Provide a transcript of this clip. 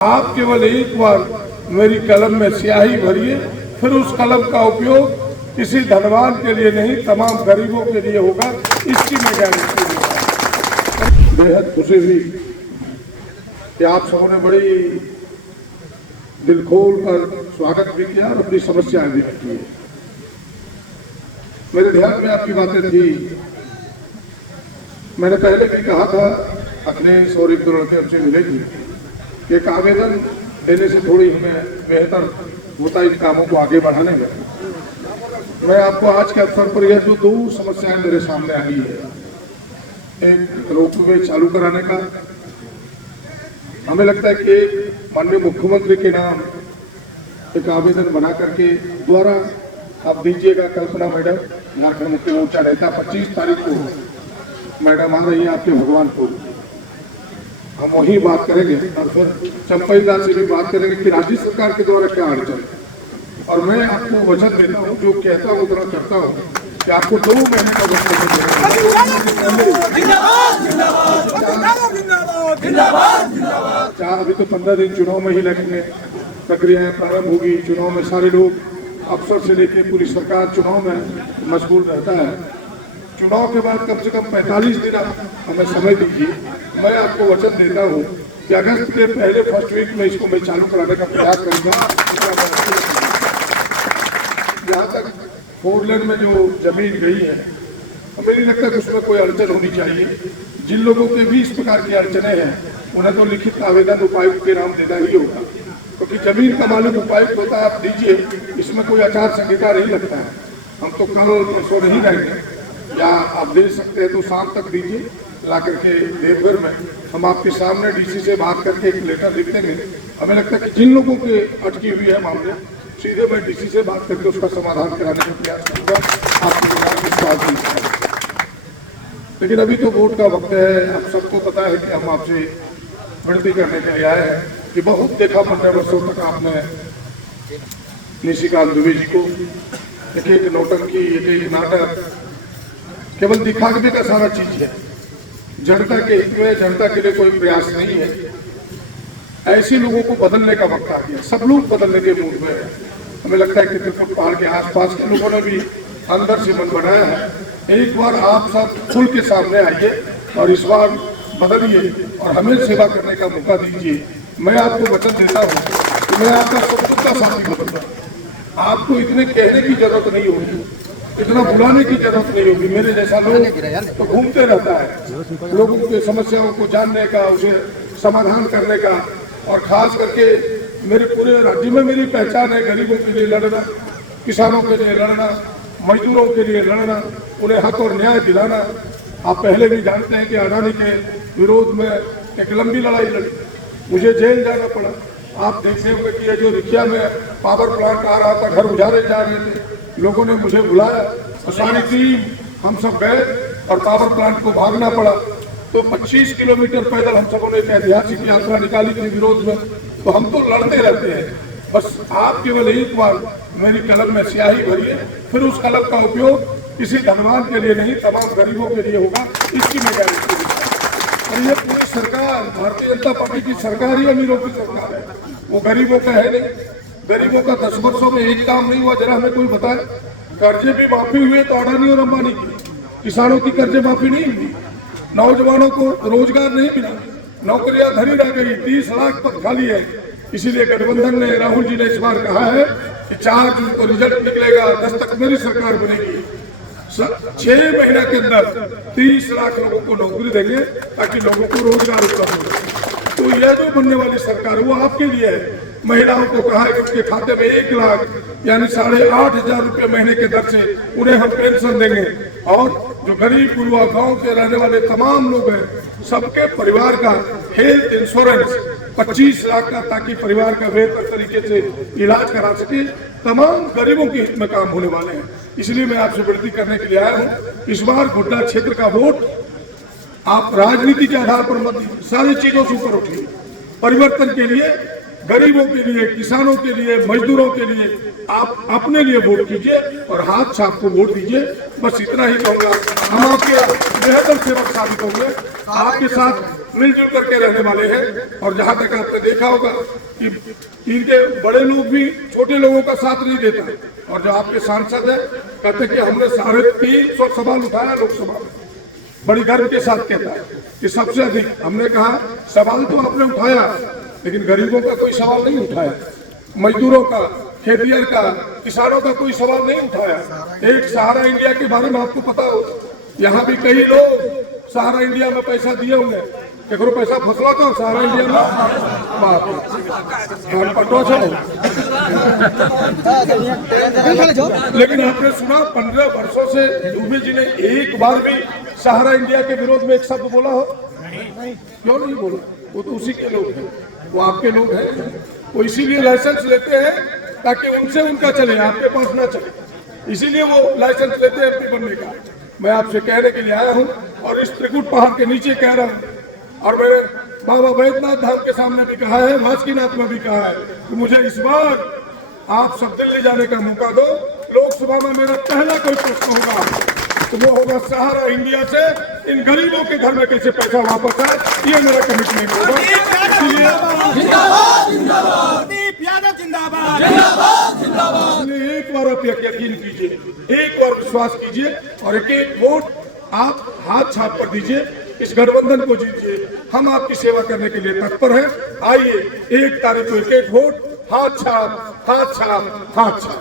आप केवल एक बार मेरी कलम में स्याही भरिए, फिर उस कलम का उपयोग किसी धनवान के लिए नहीं, तमाम गरीबों के लिए होगा, इसकी मैं गारंटी दूंगा। बेहद खुशी हुई कि आप सबों ने बड़ी दिल खोल कर स्वागत भी किया और अपनी समस्याएं भी रखी है। मेरे ध्यान में आपकी बातें थी। मैंने पहले भी कहा था अखिलेश और एक दो लड़के हमसे मिलेगी, एक आवेदन देने से थोड़ी हमें बेहतर होता इन कामों को आगे बढ़ाने में। मैं आपको आज के अवसर पर यह जो दो समस्याएं मेरे सामने आई है, एक रोपवे चालू कराने का, हमें लगता है कि माननीय मुख्यमंत्री के नाम एक आवेदन बना करके द्वारा आप दीजिएगा। कल्पना मैडम झारखंड मुक्ति मोर्चा नेता 25 तारीख को मैडम आ रही है आपके भगवानपुर, हम वही बात करेंगे और फिर चंपईदा से भी बात करेंगे कि राज्य सरकार के द्वारा क्या अड़चन है। और मैं आपको वचन देता हूँ, जो कहता हूँ उतना करता हूँ कि आपको 2 महीने का वक्त अभी तो 15 दिन चुनाव में ही लगेंगे, प्रक्रियाएं प्रारंभ होगी। चुनाव में सारे लोग अफसर से लेकर पूरी सरकार चुनाव में मशगूल रहता है। चुनाव के बाद कम से कम 45 दिन हमें समय दीजिए। मैं आपको वचन देता हूँ कि अगस्त के पहले फर्स्ट वीक में इसको मैं चालू कराने का प्रयास करूँगा। जहाँ तक 4 लेन में जो जमीन गई है, मेरी लगता है कि उसमें कोई अड़चन होनी चाहिए। जिन लोगों के भी इस प्रकार की अड़चनें हैं, उन्हें तो लिखित आवेदन उपायुक्त के नाम देना ही होगा, क्योंकि जमीन का मालिक उपायुक्त होता है। आप दीजिए, इसमें कोई आचार संहिता नहीं लगता है। हम तो कल परसों नहीं रहेंगे, या आप दे सकते हैं तो शाम तक दीजिए, ला करके देवघर में हम आपके सामने डीसी से बात करके एक लेटर लिख देंगे। हमें लगता है कि जिन लोगों के अटकी हुई है मामले, सीधे मैं डीसी से बात करके उसका समाधान कराने का प्रयास करूँगा। आपको लेकिन अभी तो वोट का वक्त है। आप सबको पता है कि हम आपसे विनती करने के लिए आए हैं कि बहुत देखा 15 वर्षों तक आपने निशिकांत दुबे जी को एक नौटंकी, एक नाटक, केवल दिखाने का सारा चीज है। जनता के हित में, जनता के लिए कोई प्रयास नहीं है। ऐसे लोगों को बदलने का वक्त आ गया। सब लोग बदलने के मूड में है। हमें लगता है कि त्रिकुट पहाड़ के आसपास के लोगों ने भी अंदर से मन बनाया है। एक बार आप सब खुल के सामने आइए और इस बार बदलिए और हमें सेवा करने का मौका दीजिए। मैं आपको वचन देता हूँ कि मैं आपका सब का साथी बनूंगा। आपको इतने कहने की जरूरत नहीं होगी, इतना बुलाने की जरूरत नहीं होगी। मेरे जैसा लोग तो घूमते रहता है, लोगों की समस्याओं को जानने का, उसे समाधान करने का। और खास करके मेरे पूरे राज्य में मेरी पहचान है गरीबों के लिए लड़ना, किसानों के लिए लड़ना, मजदूरों के लिए लड़ना, उन्हें हक और न्याय दिलाना। आप पहले भी जानते हैं कि अडानी के विरोध में एक लंबी लड़ाई लड़ी, मुझे जेल जाना पड़ा। आप देखते होंगे कि ये जो रिखिया में पावर प्लांट आ रहा था, घर उजाड़े जा रहे थे, लोगों ने मुझे बुलाया और सारी टीम हम सब गए और पावर प्लांट को भागना पड़ा। तो 25 किलोमीटर पैदल हम सबों ने एक ऐतिहासिक यात्रा निकाली थी विरोध में। तो हम तो लड़ते रहते हैं। बस आप केवल एक बार मेरी कलम में स्याही भरिए, फिर उस कलम का उपयोग किसी धनवान के लिए नहीं, तमाम गरीबों के लिए होगा, इसकी मैं गारंटी दूंगा। और ये पूरी सरकार, भारतीय जनता पार्टी की सरकार ही अमीरों की सरकार है, वो गरीबों का है नहीं। गरीबों का 10 वर्षों में एक काम नहीं हुआ, जरा हमें कोई बताए। कर्जे भी माफी हुए तो अडानी और अंबानी की, किसानों की कर्जे माफी नहीं हुई, नौजवानों को रोजगार नहीं मिला, नौकरियां धरी रह गई, 30 लाख पद खाली है। इसीलिए गठबंधन ने, राहुल जी ने इस बार कहा है कि 4 जून को रिजल्ट निकलेगा, 10 तक मेरी सरकार बनेगी। 6 महीने के अंदर 30 लाख लोगों को नौकरी देंगे ताकि लोगों को रोजगार उपलब्ध हो। तो यह जो बनने वाली सरकार वो आपके लिए है। महिलाओं को कहा है कि उसके खाते में 1 लाख यानी 8,500 रुपये महीने के दर से उन्हें हम पेंशन देंगे। और जो गरीब गुरुआ गांव के रहने वाले तमाम लोग हैं, सबके परिवार का हेल्थ इंश्योरेंस 25 लाख का, ताकि परिवार का बेहतर तरीके से इलाज करा सके। तमाम गरीबों के हित में काम होने वाले हैं। इसलिए मैं आपसे विनती करने के लिए आया हूँ, इस बार गोड्डा क्षेत्र का वोट आप राजनीति के आधार पर मत दीजिए, सारी चीजों से ऊपर उठिए। परिवर्तन के लिए, गरीबों के लिए, किसानों के लिए, मजदूरों के लिए आप अपने लिए वोट कीजिए और हाथ छाप को वोट दीजिए। बस इतना ही कहूँगा। हम आपके बेहतर सेवक साबित होंगे, आपके साथ मिलजुल करके रहने वाले हैं। और जहां तक आपने देखा होगा कि इनके बड़े लोग भी छोटे लोगों का साथ नहीं देता। और जो आपके सांसद है कहते कि हमने 350 सवाल उठाया लोकसभा में, बड़ी गर्व के साथ कहता है कि सबसे अधिक। हमने कहा सवाल तो आपने उठाया लेकिन गरीबों का कोई सवाल नहीं उठाया, मजदूरों का, खेतिहर का, किसानों का कोई सवाल नहीं उठाया। एक सहारा इंडिया के बारे में आपको पता हो, यहाँ भी कई लोग सहारा इंडिया में पैसा दिए होंगे, केकरो पैसा फसला तो सहारा इंडिया में बाप लेकिन आपने सुना 15 वर्षों से दुबे जी ने एक बार भी सहारा इंडिया के विरोध में एक शब्द बोला हो? क्यों नहीं बोला? वो तो उसी के लोग हैं, वो आपके लोग हैं। वो इसीलिए लाइसेंस लेते हैं ताकि उनसे उनका चले, आपके पास ना चले, इसीलिए वो लाइसेंस लेते हैं एमपी बनने का। मैं आपसे कहने के लिए आया हूं और इस त्रिकुट पहाड़ के नीचे कह रहा हूं, और मैंने बाबा बैद्यनाथ धाम के सामने भी कहा है, बासुकीनाथ में भी कहा है कि मुझे इस बार आप सब दिल्ली जाने का मौका दो। लोकसभा में मेरा पहला कोई प्रश्न होगा तो वो होगा सहारा इंडिया से इन गरीबों के घर में कैसे पैसा वापस आए, ये मेरा कमिटमेंट होगा। इसलिए एक बार आप यकीन कीजिए, एक बार विश्वास कीजिए और एक एक वोट आप हाथ छाप कर दीजिए, इस गठबंधन को जीतिए। हम आपकी सेवा करने के लिए तत्पर हैं। आइए 1 तारीख को एक एक वोट, हाथ छाप, हाथ छाप, हाथ छाप।